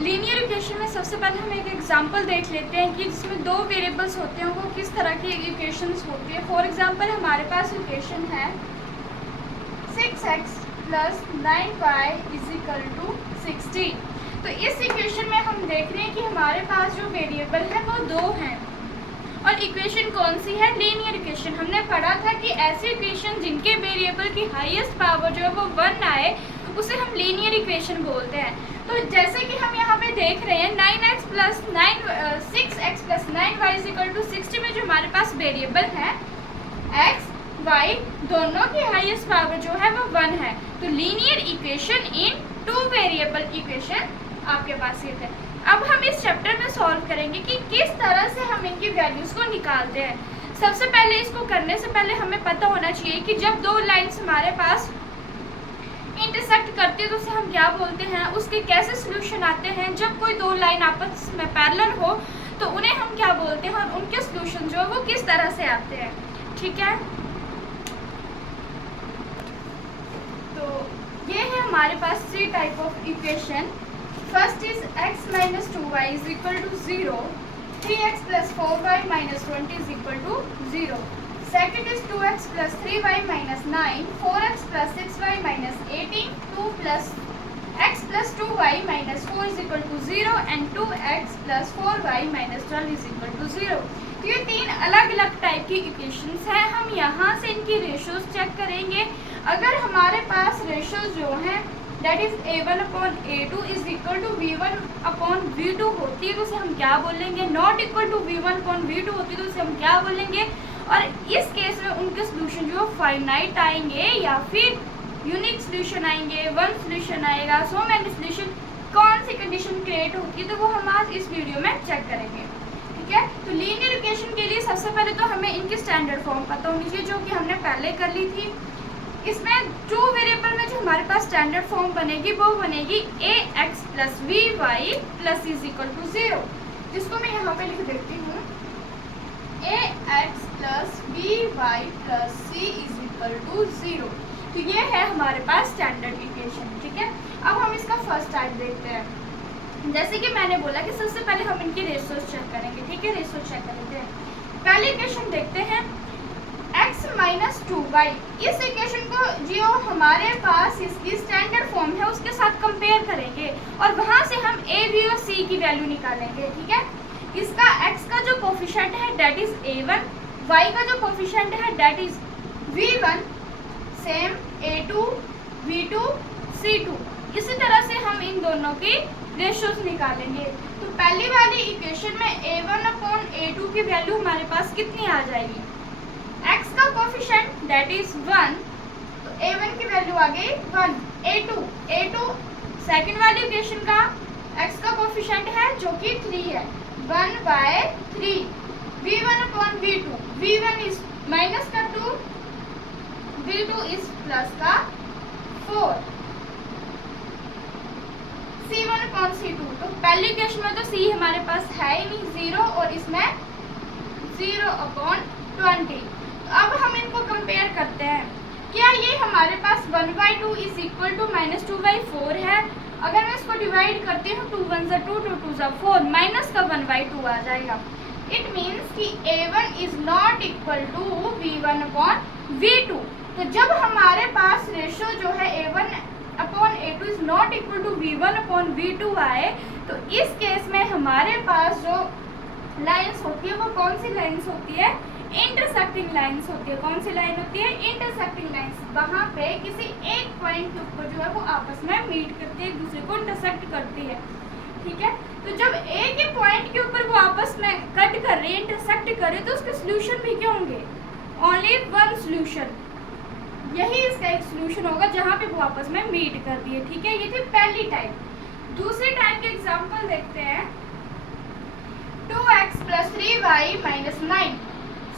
Linear equation में सबसे पहले हम एक एग्जांपल देख लेते हैं कि जिसमें दो वेरिएबल्स होते हैं वो किस तरह की इक्वेशंस होती है। फॉर एग्जांपल हमारे पास इक्वेशन है 6x + 9y = 16। तो इस इक्वेशन में हम देख रहे हैं कि हमारे पास जो वेरिएबल है वो दो हैं और इक्वेशन कौन सी है, लीनियर इक्वेशन। हमने पढ़ा था कि ऐसी इक्वेशन जिनके वेरिएबल की हाईएस्ट पावर जो है वो 1 आए उसे हम लीनियर इक्वेशन बोलते हैं। तो जैसे कि हम यहाँ पे देख रहे हैं 6x + 9y = 60 में जो हमारे पास वेरिएबल है x y दोनों की हाईएस्ट पावर जो है वो 1 है। तो linear equation in two variable equation आपके पास ये थे। अब हम इस चैप्टर में सॉल्व करेंगे कि किस तरह से हम इनकी वैल्यूज को निकालते हैं। सबसे पहले इसको करने से पहले हमें पता होना चाहिए कि जब दो लाइंस हमारे पास इंटरसेक्ट करती है तो उसे हम क्या बोलते हैं, उसके कैसे सॉल्यूशन आते हैं। जब कोई दो लाइन आपस में पैरेलल हो तो उन्हें हम क्या बोलते हैं और उनके सॉल्यूशन जो है वो किस तरह से आते हैं। ठीक है, तो ये है हमारे पास 3 type of equation. First is x - 2y = 0, 3x + 4y - 20 = 0. Second is 2x + 3y - 9, 4x + 6y - 18, 2 + x + 2y - 4 = 0 and 2x + 4y - 12 = 0। तो ये 3 अलग अलग टाइप की इक्वेशंस हैं। हम यहाँ से इनकी रेशियोज चेक करेंगे। अगर हमारे पास रेशियोज जो हैं दैट इज a1/a2 = v1/v2 होती है तो उसे हम क्या बोलेंगे, नॉट इक्वल टू v1/v2 होती है तो उसे हम क्या बोलेंगे। और इस केस में उनके सोल्यूशन जो फाइनाइट आएंगे या फिर यूनिक सोल्यूशन आएंगे, वन सोल्यूशन आएगा, सो मैनी सोल्यूशन, कौन सी कंडीशन क्रिएट होती है तो वो हम आज इस वीडियो में चेक करेंगे। ठीक है, तो लीनियर इक्वेशन के लिए सबसे पहले तो हमें इनकी स्टैंडर्ड फॉर्म पता होनी चाहिए जो कि हमने पहले कर ली थी। इसमें टू वेरिएबल में जो हमारे पास स्टैंडर्ड फॉर्म बनेगी वो बनेगी ax + by + = 0, जिसको मैं यहाँ पे लिख देती हूँ ax + by + c = 0। तो ये है हमारे पास स्टैंडर्ड इक्वेशन। ठीक है, अब हम इसका फर्स्ट टाइप देखते हैं। जैसे कि मैंने बोला कि सबसे पहले हम इनकी रेशियोज चेक करेंगे। ठीक है, रेशियो चेक करते हैं। पहली इक्वेशन देखते हैं x - 2y। इस इक्वेशन को जो हमारे पास इसकी स्टैंडर्ड फॉर्म है उसके साथ कंपेयर करेंगे और वहां से हम a, b और c की वैल्यू निकालेंगे। ठीक है, इसका x का जो कोफिशिएंट है दैट इज a1, y का जो कोफिशिएंट है that is v1, same a2, v2, c2। इसी तरह से हम इन दोनों की रेशियोज निकालेंगे। तो पहली वाली इक्वेशन में a1/a2 की वैल्यू हमारे पास कितनी आ जाएगी, x का कोफिशिएंट दैट इज 1, तो a1 की वैल्यू आ गई 1, a2 सेकंड वाली इक्वेशन का x का कोफिशिएंट है जो कि 3 है, 1/3, v1/v2, v1 इज माइनस का 2, v2 इज प्लस का 4, c1/c2। तो पहली इक्वेशन में तो c हमारे पास है ही नहीं, 0, और इसमें 0/20। अब हम इनको कंपेयर करते हैं। क्या ये हमारे पास 1/2 = -2/4 है। अगर मैं इसको डिवाइड करती हूँ 2 1 2 2 2 4, माइनस का 1/2 आ जाएगा। इट मीन्स कि a1 is not equal to v1/v2। तो जब हमारे पास रेशियो जो है a1/a2 is not equal to v1/v2 आए तो इस केस में हमारे पास जो लाइन्स होती है वो कौन सी लाइन्स होती है, इंटरसेक्टिंग लाइन्स होती है। कौन सी लाइन होती है, इंटरसेक्टिंग लाइन्स। वहाँ पे किसी एक पॉइंट के ऊपर जो है वो आपस में मीट करती है, एक दूसरे को इंटरसेक्ट करती है। ठीक है, तो जब एक ही पॉइंट के ऊपर वो आपस में कट कर रही है, इंटरसेक्ट कर रही है, तो उसके सोल्यूशन भी क्या होंगे, ओनली वन सोल्यूशन। यही इसका एक सोल्यूशन होगा जहाँ पे वो आपस में मीट कर रही है। ठीक है, ये थी पहली टाइप। दूसरी टाइप के एग्जाम्पल देखते हैं 2x + 3y - 9।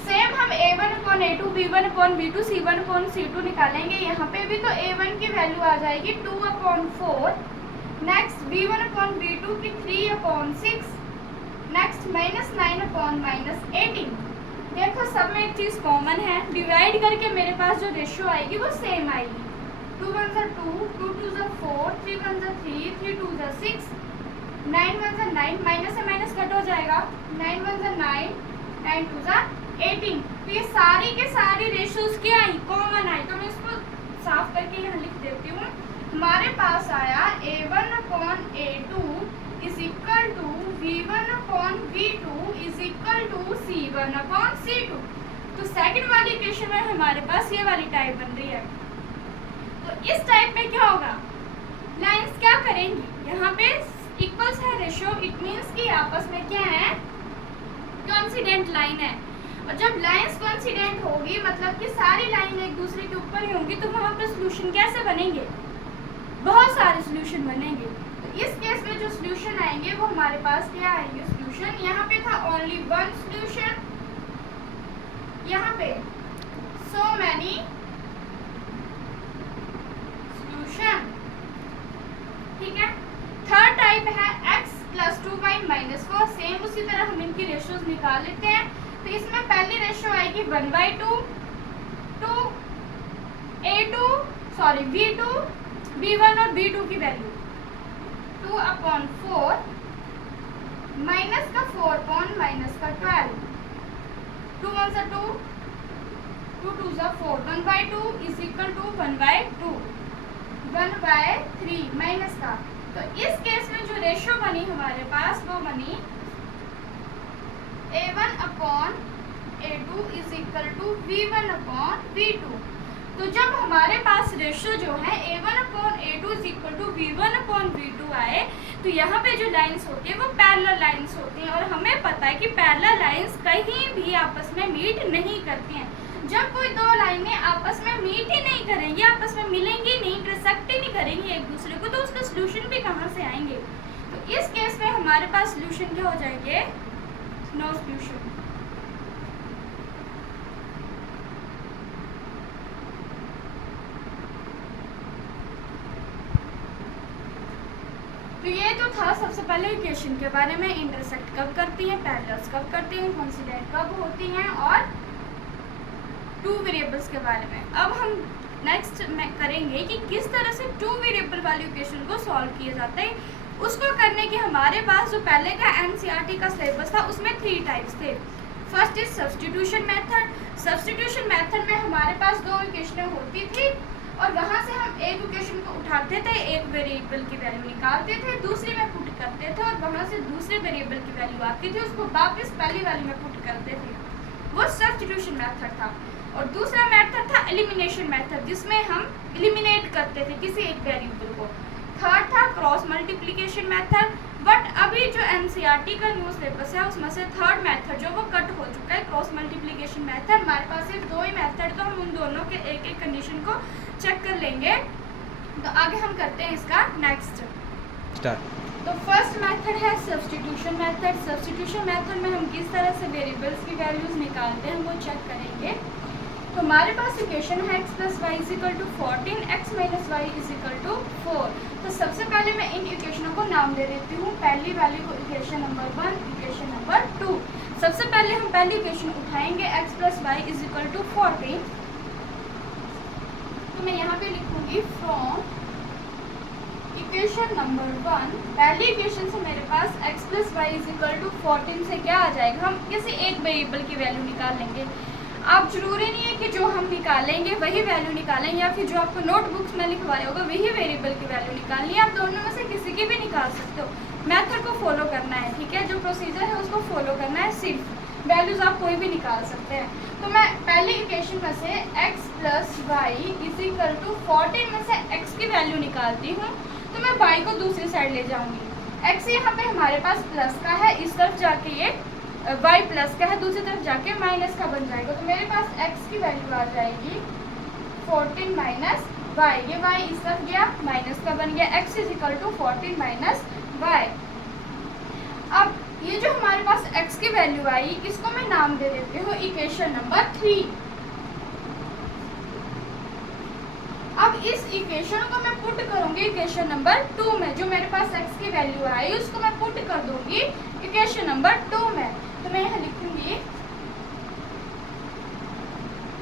सेम हम a1/a2, b1/b2, c1/c2 निकालेंगे। यहाँ पे भी तो a1 की वैल्यू आ जाएगी 2/4, नेक्स्ट b1/b2 की 3/6, नेक्स्ट -9/18। देखो सब में एक चीज़ कॉमन है, डिवाइड करके मेरे पास जो रेशियो आएगी वो सेम आएगी। 2 1 2, 2 2 4, 3 1 3, 3 2 6, 9 वन ज़ा 9, माइनस से माइनस कट हो जाएगा, 9 वन ज़ा 9, 9 टू ज़ा 18। तो ये सारी के सारी रेशियोज क्या आई, कॉमन आई। तो मैं इसको साफ करके यहाँ लिख देती हूँ। हमारे पास आया A1 upon A2 is equal to V1 upon V2 is equal to C1 upon C2। तो सेकंड वाली इक्वेशन में हमारे पास ये वाली टाइप बन रही है। तो इस टाइप में क्या होगा, लाइंस क्या करेंगी, यहाँ पे इक्वल्स है रेशियो, इट मींस कि आपस में क्या है, कोइंसिडेंट लाइन है। और जब लाइंस कोइंसिडेंट होगी मतलब कि सारी लाइन एक दूसरे के ऊपर ही होंगी, तो वहाँ पर सॉल्यूशन कैसे बनेंगे, बहुत सारे सॉल्यूशन बनेंगे। तो इस केस में जो सॉल्यूशन आएंगे वो हमारे पास क्या आएंगे सॉल्यूशन, यहाँ पे था ओनली वन सॉल्यूशन, यहाँ पे so many solution, ठीक है। थर्ड टाइप है x plus 2y minus 4, same उसी तरह हम इनकी रेशियोज निकाल लेते हैं। तो इसमें पहली रेशियो आएगी 1/2 to A2 sorry V2 V1 और V2 की वैल्यू 2/4 माइनस का 4 अपॉन माइनस का 12, 2 1 ज़ा 2, 2 2 ज़ा 4, 1/2 इज इक्वल टू 1/2, 1/3 माइनस का। तो इस केस में जो रेशियो बनी हमारे पास वो बनी A1 upon A2 is equal to V1 upon V2। तो जब हमारे पास रेशियो जो है A1 upon A2 is equal to V1 upon V2 आए, तो यहाँ पे जो लाइंस होती है वो पैरेलल लाइंस होती हैं। और हमें पता है कि पैरेलल लाइंस कहीं भी आपस में मीट नहीं करती हैं। जब कोई दो लाइनें आपस में मीट ही नहीं करेंगी, आपस में मिलेंगी नहीं, इंटरसेक्ट ही नहीं करेंगी एक दूसरे को, तो उसका सॉल्यूशन भी कहाँ से आएंगे। तो इस केस में हमारे पास सॉल्यूशन क्या हो जाएंगे, नो सॉल्यूशन। तो ये तो था सबसे पहले इक्वेशन के बारे में, इंटरसेक्ट कब करती हैं, पैरेलल्स कब करती हैं, कोइंसिडेंट कब होती हैं, और टू वेरिएबल्स के बारे में। अब हम नेक्स्ट में करेंगे कि किस तरह से टू वेरिएबल वाली इक्वेशन को सॉल्व किया जाता है। उसको करने के हमारे पास जो पहले का एनसीईआरटी का सिलेबस था उसमें 3 टाइप्स थे। First is substitution method. Substitution method में हमारे पास 2 इक्वेशनें होती थी और वहाँ से हम एक इक्वेशन को उठाते थे, एक वेरिएबल की वैल्यू निकालते थे, दूसरी में पुट करते थे और वहाँ से दूसरे वेरिएबल की वैल्यू आती थी, उसको वापस पहली वैल्यू में पुट करते थे। वो सब्स्टिट्यूशन मेथड था। और दूसरा मेथड था एलिमिनेशन मेथड, जिसमें हम एलिमिनेट करते थे किसी एक वेरिएबल को। थर्ड था क्रॉस मल्टीप्लिकेशन मेथड। बट अभी जो एनसीईआरटी का न्यू सिलेबस है उसमें से थर्ड मेथड जो वो कट हो चुका है, क्रॉस मल्टीप्लिकेशन मेथड। हमारे पास सिर्फ 2 ही मेथड, तो हम उन दोनों के एक एक कंडीशन को चेक कर लेंगे। तो आगे हम करते हैं इसका नेक्स्ट स्टार्ट। तो फर्स्ट मेथड है सब्स्टिट्यूशन मेथड। सब्स्टिट्यूशन मेथड में हम किस तरह से वेरिएबल्स की वैल्यूज निकालते हैं वो चेक करेंगे। तो हमारे पास इक्वेशन है x plus y is equal to 14, x minus y is equal to 4। तो सबसे पहले मैं इन इक्वेशनों को नाम दे देती हूँ। पहली वैल्यू को इक्वेशन नंबर 1, इक्वेशन नंबर 2। सबसे पहले हम पहली इक्वेशन उठाएंगे x plus y is equal to 14। तो मैं यहाँ पे लिखूंगी फ्रॉम इक्वेशन नंबर 1। पहली इक्वेशन से मेरे पास x plus y is equal to 14 से क्या आ जाएगा, हम किसी एक वेरिएबल की वैल्यू निकाल लेंगे। आप जरूरी नहीं है कि जो हम निकालेंगे वही वैल्यू निकालें, या फिर जो आपको नोटबुक्स में लिखवाया होगा वही वेरिएबल की वैल्यू निकालनी है। आप दोनों में से किसी की भी निकाल सकते हो। मेथड को फॉलो करना है, ठीक है, जो प्रोसीजर है उसको फॉलो करना है। सिर्फ वैल्यूज आप कोई भी निकाल सकते हैं। तो मैं पहली इक्वेशन में से x plus y is equal to 14 में से x की वैल्यू निकालती हूँ। तो मैं y को दूसरी साइड ले जाऊँगी। x यहाँ पे हमारे पास प्लस का है, इस तरफ जाके ये y प्लस का है, दूसरी तरफ जाके माइनस का बन जाएगा। तो मेरे पास x की वैल्यू आ जाएगी 14 माइनस y। ये y इस तरफ गया, माइनस का बन गया, x is equal to 14 minus y। अब ये जो हमारे पास x की वैल्यू आई, इसको मैं नाम दे देती हूँ इक्वेशन नंबर 3। अब इस इक्वेशन को मैं पुट करूंगी इक्वेशन नंबर 2 में। जो मेरे पास x की वैल्यू आई उसको मैं पुट कर दूंगी इक्वेशन नंबर 2 में। तो मैं यहाँ लिखूंगी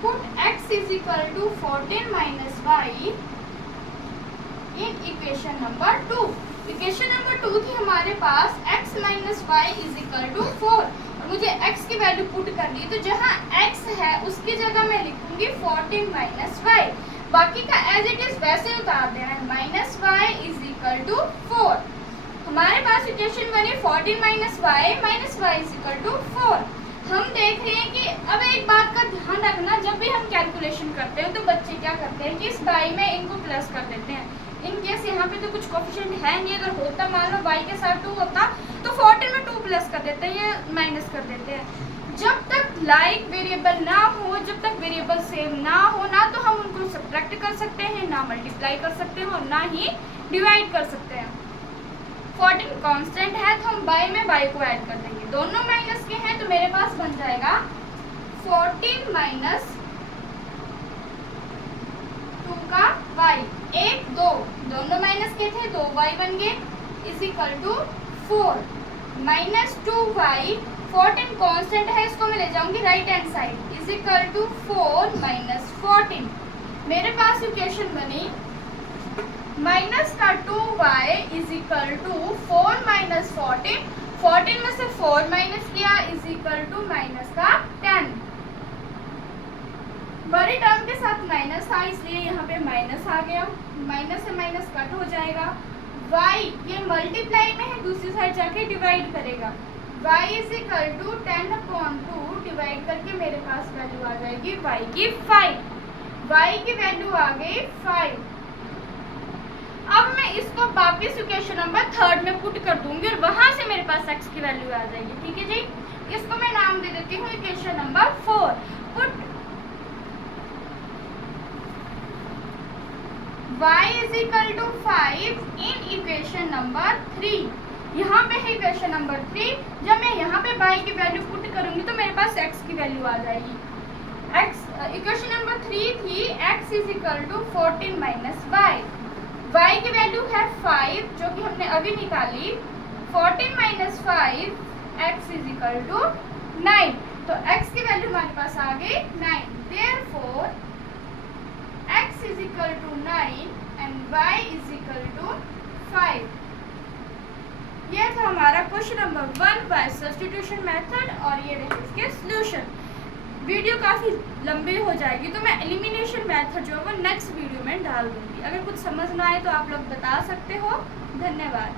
put x is equal to 14 minus y in equation number 2। Equation number 2 थी हमारे हमारे पास x minus y is equal to 4 और मुझे x की वैल्यू पुट करनी है, तो जहाँ x है उसकी जगह मैं लिखूंगी 14 माइनस वाई, बाकी का एज इट इज वैसे उतार देना है। Minus y is equal to 4। हमारे पास इक्वेशन बनी 14 minus y is equal to 4। हम देख रहे हैं कि अब एक बात का ध्यान रखना, जब भी हम कैलकुलेशन करते हैं तो बच्चे क्या करते हैं कि इस बाई में इनको प्लस कर देते हैं। इन केस यहाँ पे तो कुछ कोफिशिएंट है नहीं, अगर होता मान लो y के साथ 2 होता तो 14 में 2 प्लस कर देते हैं या माइनस कर देते हैं। जब तक लाइक वेरिएबल ना हो, जब तक वेरिएबल सेम ना हो, ना तो हम उनको सब्ट्रैक्ट कर सकते हैं, ना मल्टीप्लाई कर सकते हैं और ना ही डिवाइड कर सकते हैं। 14 कांस्टेंट है तो हम बाई में बाई को ऐड कर देंगे, दोनों माइनस के हैं तो मेरे पास बन जाएगा 14 माइनस 2 का y, 1 2 दोनों माइनस के थे, 2y बन गए is equal to 4 minus 2y। 14 constant है, इसको मैं ले जाऊंगी right hand side, is equal to 4 minus 14। मेरे पास इक्वेशन बनी माइनस का 2y is equal to 4 minus 14, 14 में से 4 माइनस किया इज इक्वल टू माइनस का 10। बड़ी टर्म के साथ माइनस था इसलिए यहाँ पे माइनस आ गया, माइनस से माइनस कट हो जाएगा। y ये मल्टीप्लाई में है, दूसरी साइड जाके डिवाइड करेगा, y is equal to 10/2 divide करके मेरे पास वैल्यू आ जाएगी y की 5, y की वैल्यू आ गई 5। अब मैं इसको वापिस इक्वेशन नंबर 3 में पुट कर दूंगी और वहां से मेरे पास x की वैल्यू आ जाएगी। ठीक है जी, इसको मैं नाम दे देती हूँ equation number 4। Put y is equal to 5 in equation number 3। यहाँ पे है इक्वेशन नंबर 3, जब मैं यहाँ पे y की वैल्यू पुट करूंगी तो मेरे पास x की वैल्यू आ जाएगी। x इक्वेशन नंबर 3 थी x is equal to 14 minus y, y की वैल्यू है 5 जो कि हमने अभी निकाली, 14 minus 5 x is equal to 9, तो x की वैल्यू हमारे पास आ गई 9। Therefore x is equal to 9 and y is equal to 5। यह था हमारा question number 1 by substitution method और ये रहे इसके सॉल्यूशन। वीडियो काफ़ी लंबी हो जाएगी तो मैं एलिमिनेशन मेथड जो है वो नेक्स्ट वीडियो में डाल दूंगी। अगर कुछ समझ ना आए तो आप लोग बता सकते हो। धन्यवाद।